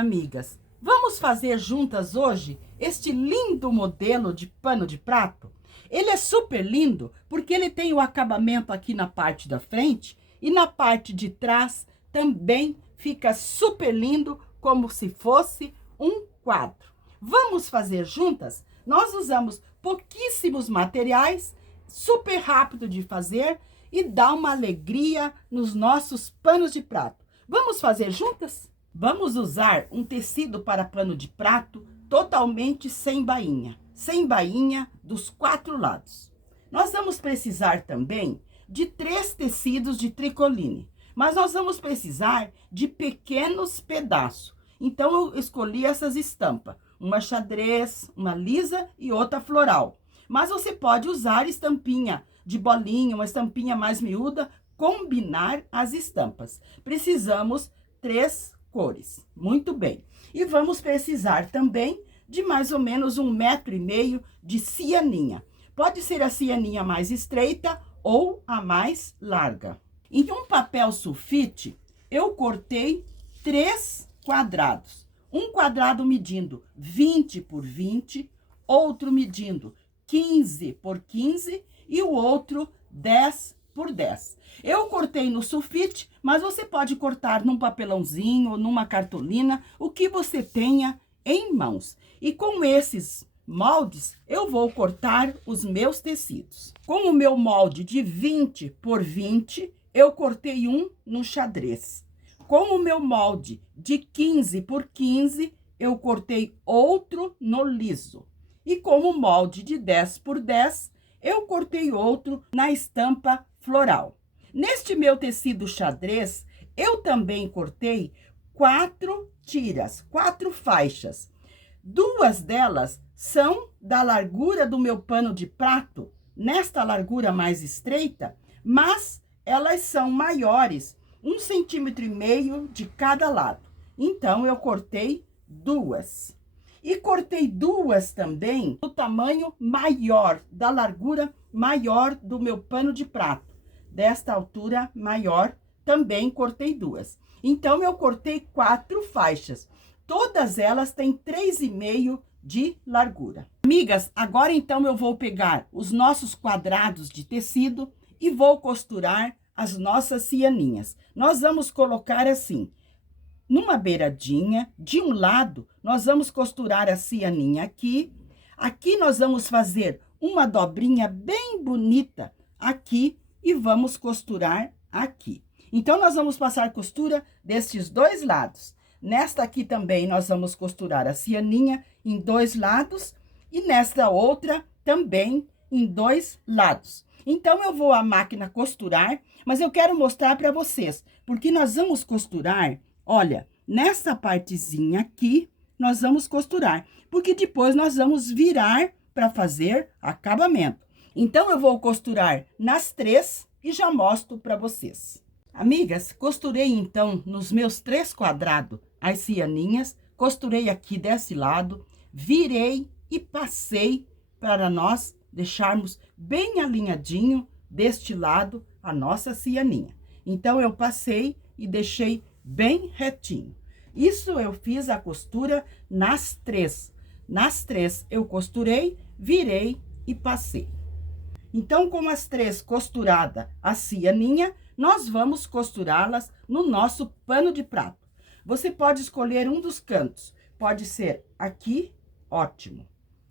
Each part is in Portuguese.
amigas, vamos fazer juntas hoje este lindo modelo de pano de prato? Ele é super lindo porque ele tem o acabamento aqui na parte da frente e na parte de trás também fica super lindo, como se fosse um quadro. Vamos fazer juntas? Nós usamos pouquíssimos materiais, super rápido de fazer e dá uma alegria nos nossos panos de prato. Vamos fazer juntas? Vamos usar um tecido para pano de prato totalmente sem bainha dos 4 lados. Nós vamos precisar também de 3 tecidos de tricoline, mas nós vamos precisar de pequenos pedaços. Então, eu escolhi essas estampas, uma xadrez, uma lisa e outra floral. Mas você pode usar estampinha de bolinha, uma estampinha mais miúda, combinar as estampas. Precisamos 3 cores, muito bem. E vamos precisar também de mais ou menos 1,5 m de cianinha. Pode ser a cianinha mais estreita ou a mais larga. Em um papel sulfite, eu cortei 3 quadrados. Um quadrado medindo 20 por 20, outro medindo 15 por 15 e o outro 10 por 10. Eu cortei no sulfite, mas você pode cortar num papelãozinho ou numa cartolina, o que você tenha em mãos. E com esses moldes, eu vou cortar os meus tecidos. Com o meu molde de 20 por 20, eu cortei um no xadrez. Com o meu molde de 15 por 15, eu cortei outro no liso. E com o molde de 10 por 10, eu cortei outro na estampa floral. Neste meu tecido xadrez, eu também cortei 4 tiras, 4 faixas. 2 delas são da largura do meu pano de prato, nesta largura mais estreita, mas elas são maiores, 1,5 cm de cada lado. Então, eu cortei 2. E cortei 2 também do tamanho maior, da largura maior do meu pano de prato. Desta altura maior, também cortei 2. Então, eu cortei 4 faixas. Todas elas têm 3,5 de largura. Amigas, agora então eu vou pegar os nossos quadrados de tecido e vou costurar as nossas cianinhas. Nós vamos colocar assim, numa beiradinha, de um lado, nós vamos costurar a cianinha aqui. Aqui nós vamos fazer uma dobrinha bem bonita aqui e vamos costurar aqui. Então, nós vamos passar costura destes 2 lados. Nesta aqui também, nós vamos costurar a cianinha em 2 lados e nesta outra também em 2 lados. Então, eu vou à máquina costurar, mas eu quero mostrar para vocês, porque nós vamos costurar, olha, nessa partezinha aqui, nós vamos costurar, porque depois nós vamos virar para fazer acabamento. Então, eu vou costurar nas 3 e já mostro para vocês. Amigas, costurei então nos meus 3 quadrados as cianinhas, costurei aqui desse lado, virei e passei para nós deixarmos bem alinhadinho deste lado a nossa cianinha. Então, eu passei e deixei bem retinho. Isso eu fiz a costura nas 3. Nas 3 eu costurei, virei e passei. Então, com as 3 costuradas a cianinha, nós vamos costurá-las no nosso pano de prato. Você pode escolher um dos cantos. Pode ser aqui, ótimo.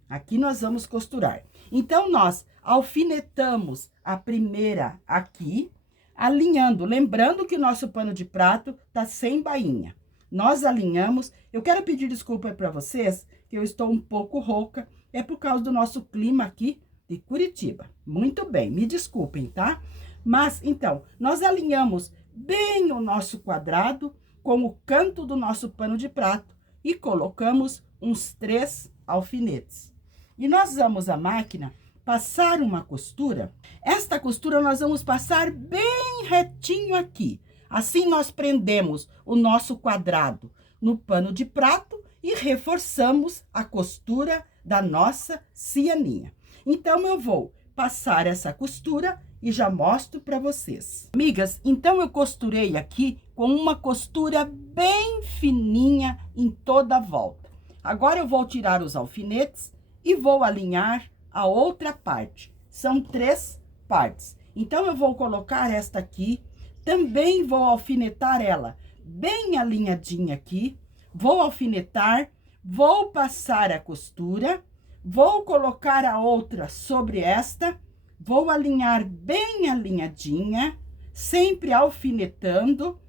Aqui nós vamos costurar. Então, nós alfinetamos a primeira aqui, alinhando. Lembrando que o nosso pano de prato tá sem bainha. Nós alinhamos. Eu quero pedir desculpa para vocês, que eu estou um pouco rouca. É por causa do nosso clima aqui de Curitiba. Muito bem, me desculpem, tá? Mas, então, nós alinhamos bem o nosso quadrado com o canto do nosso pano de prato e colocamos uns 3 alfinetes. E nós vamos à máquina passar uma costura. Esta costura nós vamos passar bem retinho aqui. Assim, nós prendemos o nosso quadrado no pano de prato e reforçamos a costura da nossa cianinha. Então, eu vou passar essa costura e já mostro para vocês. Amigas, então eu costurei aqui com uma costura bem fininha em toda a volta. Agora eu vou tirar os alfinetes e vou alinhar a outra parte. São 3 partes. Então, eu vou colocar esta aqui, também vou alfinetar ela bem alinhadinha aqui, vou alfinetar, vou passar a costura, vou colocar a outra sobre esta, vou alinhar bem alinhadinha, sempre alfinetando,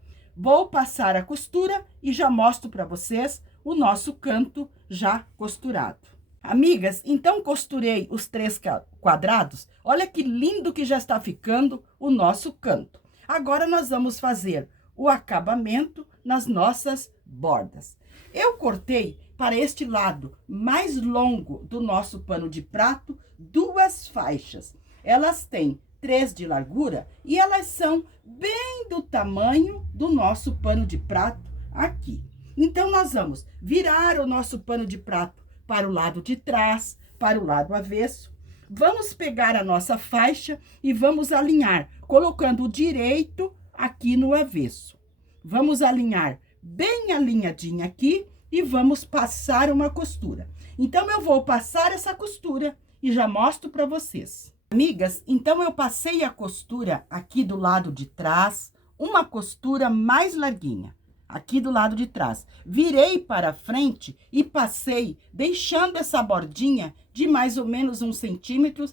vou passar a costura e já mostro para vocês o nosso canto já costurado. Amigas, então costurei os 3 quadrados. Olha que lindo que já está ficando o nosso canto. Agora nós vamos fazer o acabamento nas nossas bordas. Eu cortei para este lado mais longo do nosso pano de prato 2 faixas. Elas têm 3 de largura e elas são bem do tamanho do nosso pano de prato aqui. Então, nós vamos virar o nosso pano de prato para o lado de trás, para o lado avesso. Vamos pegar a nossa faixa e vamos alinhar, colocando o direito aqui no avesso. Vamos alinhar bem alinhadinha aqui e vamos passar uma costura. Então, eu vou passar essa costura e já mostro para vocês. Amigas, então eu passei a costura aqui do lado de trás, uma costura mais larguinha. Aqui do lado de trás. Virei para frente e passei, deixando essa bordinha de mais ou menos 1 centímetro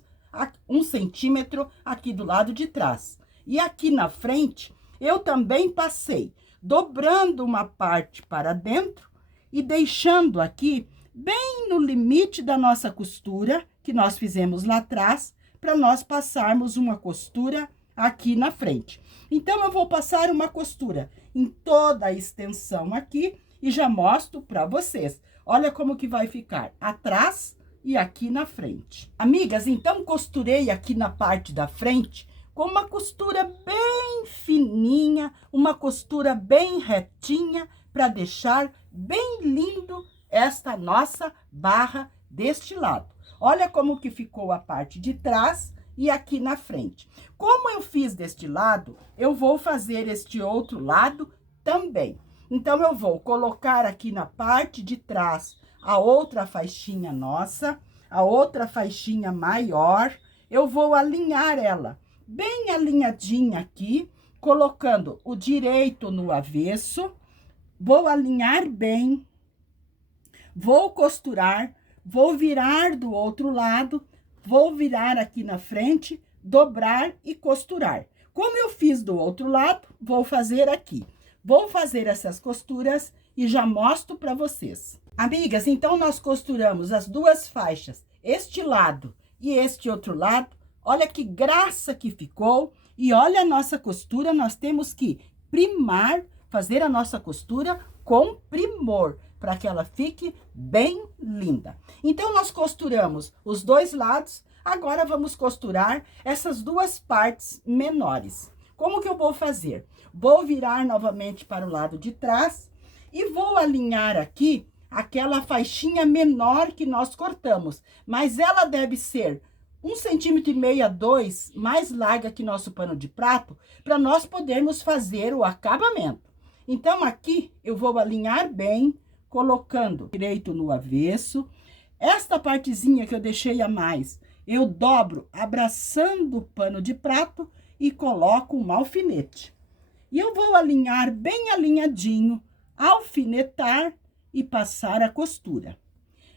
aqui do lado de trás. E aqui na frente, eu também passei, dobrando uma parte para dentro e deixando aqui, bem no limite da nossa costura, que nós fizemos lá atrás, para nós passarmos uma costura aqui na frente. Então, eu vou passar uma costura em toda a extensão aqui e já mostro para vocês. Olha como que vai ficar atrás e aqui na frente. Amigas, então, costurei aqui na parte da frente com uma costura bem fininha, uma costura bem retinha, para deixar bem lindo esta nossa barra deste lado. Olha como que ficou a parte de trás e aqui na frente. Como eu fiz deste lado, eu vou fazer este outro lado também. Então, eu vou colocar aqui na parte de trás a outra faixinha nossa, a outra faixinha maior. Eu vou alinhar ela bem alinhadinha aqui, colocando o direito no avesso. Vou alinhar bem, vou costurar, vou virar do outro lado, vou virar aqui na frente, dobrar e costurar. Como eu fiz do outro lado, vou fazer aqui. Vou fazer essas costuras e já mostro para vocês. Amigas, então nós costuramos as 2 faixas, este lado e este outro lado. Olha que graça que ficou. E olha a nossa costura, nós temos que primar, fazer a nossa costura com primor, para que ela fique bem linda. Então, nós costuramos os 2 lados, agora vamos costurar essas 2 partes menores. Como que eu vou fazer? Vou virar novamente para o lado de trás e vou alinhar aqui aquela faixinha menor que nós cortamos, mas ela deve ser 1,5 centímetro a 2 mais larga que nosso pano de prato, para nós podermos fazer o acabamento. Então, aqui eu vou alinhar bem, colocando direito no avesso. Esta partezinha que eu deixei a mais, eu dobro abraçando o pano de prato e coloco um alfinete. E eu vou alinhar bem alinhadinho, alfinetar e passar a costura.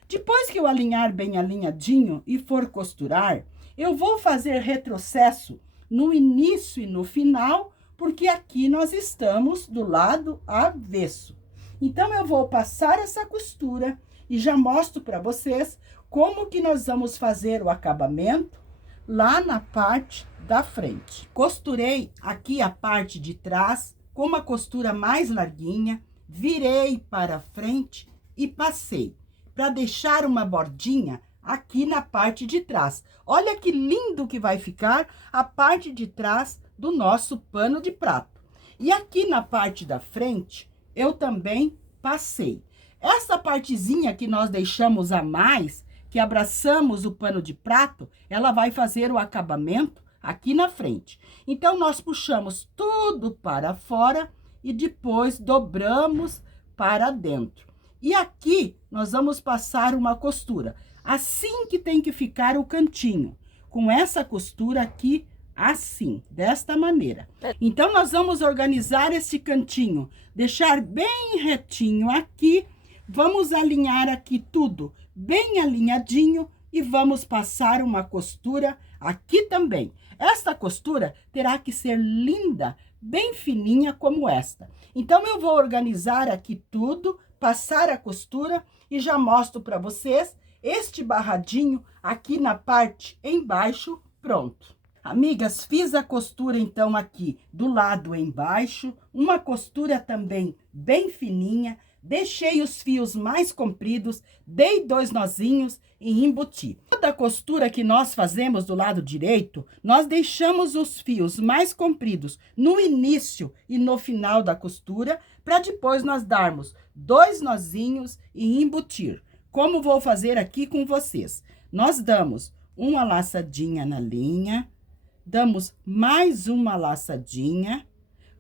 Depois que eu alinhar bem alinhadinho e for costurar, eu vou fazer retrocesso no início e no final, porque aqui nós estamos do lado avesso. Então, eu vou passar essa costura e já mostro para vocês como que nós vamos fazer o acabamento lá na parte da frente. Costurei aqui a parte de trás com uma costura mais larguinha, virei para frente e passei para deixar uma bordinha aqui na parte de trás. Olha que lindo que vai ficar a parte de trás do nosso pano de prato. E aqui na parte da frente, eu também passei. Essa partezinha que nós deixamos a mais, que abraçamos o pano de prato, ela vai fazer o acabamento aqui na frente. Então, nós puxamos tudo para fora e depois dobramos para dentro. E aqui nós vamos passar uma costura. Assim que tem que ficar o cantinho, com essa costura aqui, assim, desta maneira. Então, nós vamos organizar esse cantinho, deixar bem retinho aqui, vamos alinhar aqui tudo bem alinhadinho e vamos passar uma costura aqui também. Esta costura terá que ser linda, bem fininha como esta. Então, eu vou organizar aqui tudo, passar a costura e já mostro para vocês este barradinho aqui na parte embaixo, pronto. Amigas, fiz a costura então aqui do lado embaixo, uma costura também bem fininha, deixei os fios mais compridos, dei 2 nozinhos e embuti. Toda costura que nós fazemos do lado direito, nós deixamos os fios mais compridos no início e no final da costura, para depois nós darmos 2 nozinhos e embutir. Como vou fazer aqui com vocês? Nós damos uma laçadinha na linha, damos mais uma laçadinha,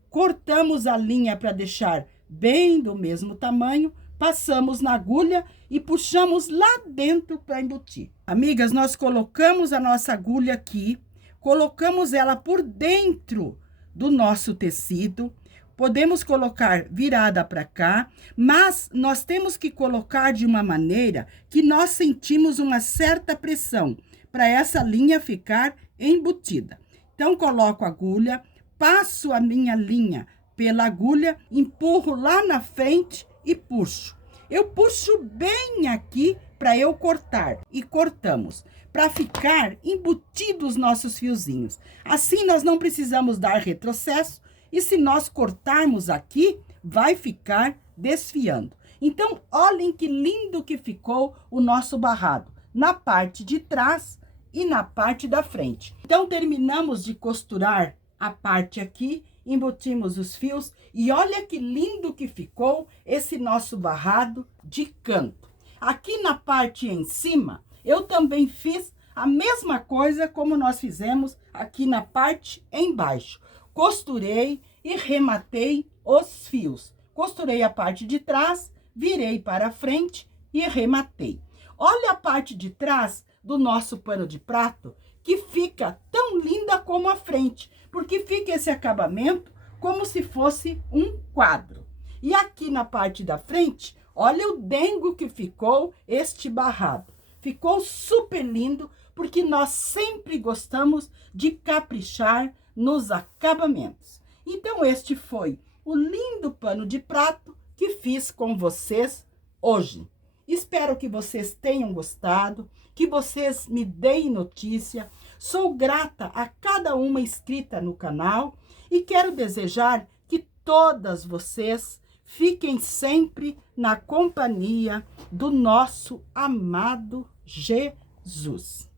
cortamos a linha para deixar bem do mesmo tamanho, passamos na agulha e puxamos lá dentro para embutir. Amigas, nós colocamos a nossa agulha aqui, colocamos ela por dentro do nosso tecido. Podemos colocar virada para cá, mas nós temos que colocar de uma maneira que nós sentimos uma certa pressão, para essa linha ficar embutida. Então, coloco a agulha, passo a minha linha pela agulha, empurro lá na frente e puxo. Eu puxo bem aqui para eu cortar e cortamos, para ficar embutidos os nossos fiozinhos. Assim, nós não precisamos dar retrocesso. E se nós cortarmos aqui, vai ficar desfiando. Então, olhem que lindo que ficou o nosso barrado, na parte de trás e na parte da frente. Então, terminamos de costurar a parte aqui, embutimos os fios e olha que lindo que ficou esse nosso barrado de canto. Aqui na parte em cima, eu também fiz a mesma coisa como nós fizemos aqui na parte embaixo. Costurei e rematei os fios. Costurei a parte de trás, virei para frente e rematei. Olha a parte de trás do nosso pano de prato, que fica tão linda como a frente, porque fica esse acabamento como se fosse um quadro. E aqui na parte da frente, olha o dengo que ficou este barrado. Ficou super lindo, porque nós sempre gostamos de caprichar nos acabamentos. Então, este foi o lindo pano de prato que fiz com vocês hoje. Espero que vocês tenham gostado, que vocês me deem notícia. Sou grata a cada uma inscrita no canal e quero desejar que todas vocês fiquem sempre na companhia do nosso amado Jesus.